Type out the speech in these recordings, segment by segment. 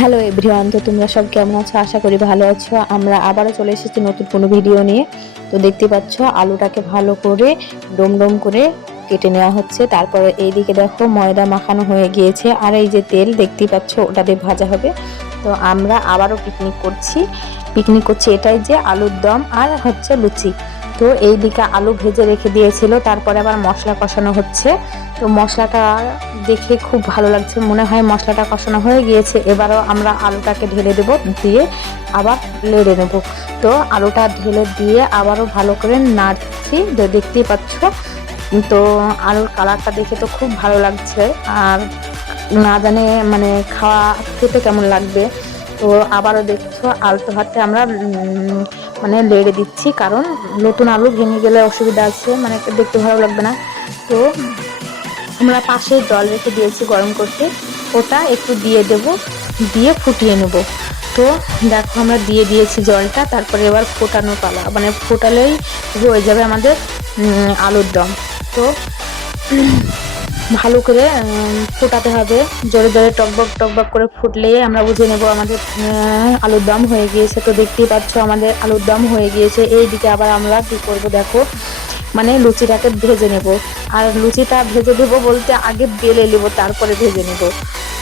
Hello everyone, তো তোমরা সব কেমন আছো? আশা করি ভালো আছো। আমরা আবারও চলে এসেছি নতুন কোনো ভিডিও নিয়ে। তো দেখতে পাচ্ছ আলুটাকে ভালো করে ডোম ডোম করে কেটে নেওয়া হচ্ছে। তারপরে এইদিকে দেখো ময়দা মাখানো হয়ে গিয়েছে, আর এই যে তেল দেখতেই পাচ্ছ ওটা দিয়ে ভাজা হবে। তো আমরা আবারও পিকনিক করছি এটাই যে আলুর দম আর হচ্ছে লুচি। তো এইদিকে আলু ভেজে রেখে দিয়েছিল, তারপরে আবার মশলা কষানো হচ্ছে। তো মশলাটা দেখে খুব ভালো লাগছে, মনে হয় মশলাটা কষানো হয়ে গিয়েছে। এবারও আমরা আলুটাকে ঢেলে দেব, দিয়ে আবার নেড়ে নেব। তো আলুটা ঢেলে দিয়ে আবারও ভালো করে নাড়ছি, দেখতেই পাচ্ছ। তো আলুর কালারটা দেখে তো খুব ভালো লাগছে, আর না জানে মানে খেতে কেমন লাগবে। তো আবারও দেখছো আলতো হাতে আমরা মানে লেড়ে দিচ্ছি, কারণ নতুন আলু ভেঙে গেলে অসুবিধা আছে, মানে দেখতে ভালো লাগবে না। তো আমরা পাশে জল রেখে দিয়েছি গরম করতে, ওটা একটু দিয়ে দেব, দিয়ে ফুটিয়ে নেব। তো দেখো আমরা দিয়ে দিয়েছি জলটা, তারপরে এবার ফোটানোর পালা, মানে ফোটালেই হয়ে যাবে আমাদের আলুর দম। তো ভালো করে ফোটাতে হবে, জোরে জোরে টকবক টকবক করে ফুটলেই আমরা বুঝে নেব আমাদের আলুর দম হয়ে গিয়েছে। তো দেখতেই পাচ্ছ আমাদের আলুর দম হয়ে গিয়েছে। এইদিকে আবার আমরা কি করব দেখো, মানে লুচিটাকে ভেজে নেব। আর লুচিটা ভেজে দেবো বলতে আগে বেলে নেব, তারপরে ভেজে নেব।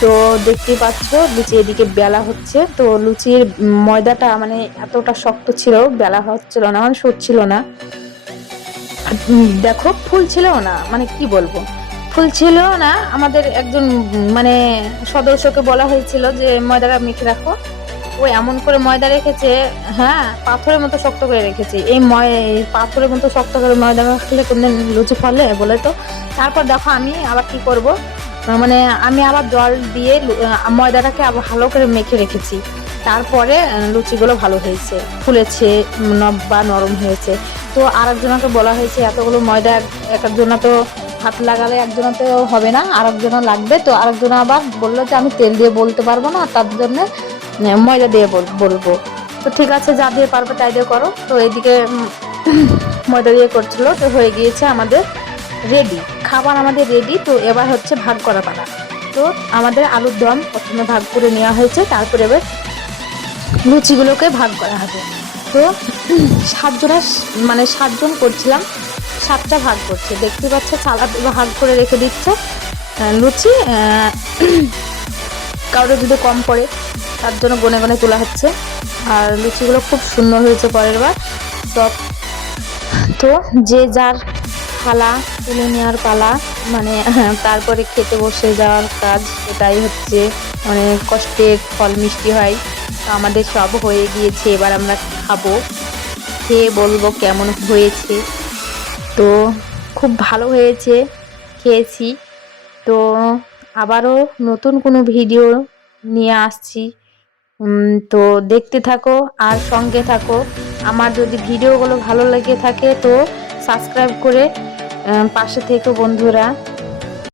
তো দেখতেই পাচ্ছ লুচি এদিকে বেলা হচ্ছে। তো লুচির ময়দাটা মানে এতটা শক্ত ছিল, বেলা হচ্ছিল না, মানে সরছিল না। দেখো ফুলছিল না, মানে কি বলবো, ফুলছিল না। আমাদের একজন মানে সদস্যকে বলা হয়েছিল যে ময়দাটা মেখে রাখো, ও এমন করে ময়দা রেখেছে, হ্যাঁ পাথরের মতো শক্ত করে রেখেছে। এই পাথরের মতো শক্ত করে ময়দা মাখলে কোনদিন লুচি ফলে বলে তো? তারপর দেখো আমি আবার কি করব, মানে আমি আবার জল দিয়ে ময়দাটাকে আবার ভালো করে মেখে রেখেছি। তারপরে লুচিগুলো ভালো হয়েছে, ফুলেছে বা নরম হয়েছে। তো আর একজনকে বলা হয়েছে এতগুলো ময়দা এক একজনা তো হাত লাগালে একজনা তো হবে না, আর একজনা লাগবে। তো আরেকজনা আবার বললো যে আমি তেল দিয়ে বলতে পারবো না, তার জন্য ময়দা দিয়ে বলবো। তো ঠিক আছে, যা দিয়ে পারবে তাই দিয়ে করো। তো এইদিকে ময়দা দিয়ে করছিল, তো হয়ে গিয়েছে আমাদের রেডি, খাবার আমাদের রেডি। তো এবার হচ্ছে ভাগ করা পালা। তো আমাদের আলুর দম প্রথমে ভাগ করে নেওয়া হয়েছে, তারপরে এবার লুচিগুলোকে ভাগ করা হবে। তো সাতজনের মানে সাতজন করছিলাম, সাতটা ভাগ করছে, দেখতে পাচ্ছে সালাদ ভাগ করে রেখে দিচ্ছে। লুচি কারোর যদি কম পড়ে তার জন্য গনে গনে তোলা হচ্ছে। আর লুচিগুলো খুব সুন্দর হয়েছে পরের বার। তো তো যে যার থালা তুলে নেওয়ার পালা, মানে তারপরে খেতে বসে যাওয়ার কাজ, এটাই হচ্ছে অনেক কষ্টের ফল মিষ্টি হয়। তো আমাদের সব হয়ে গিয়েছে, এবার আমরা খাবো, খেয়ে বলবো কেমন হয়েছে। তো খুব ভালো হয়েছে, খেয়েছি। তো আবারও নতুন কোনো ভিডিও নিয়ে আসছি। তো দেখতে থাকো আর সঙ্গে থাকো। আমার যদি ভিডিওগুলো ভালো লেগে থাকে তো সাবস্ক্রাইব করে পাশে থেকো বন্ধুরা।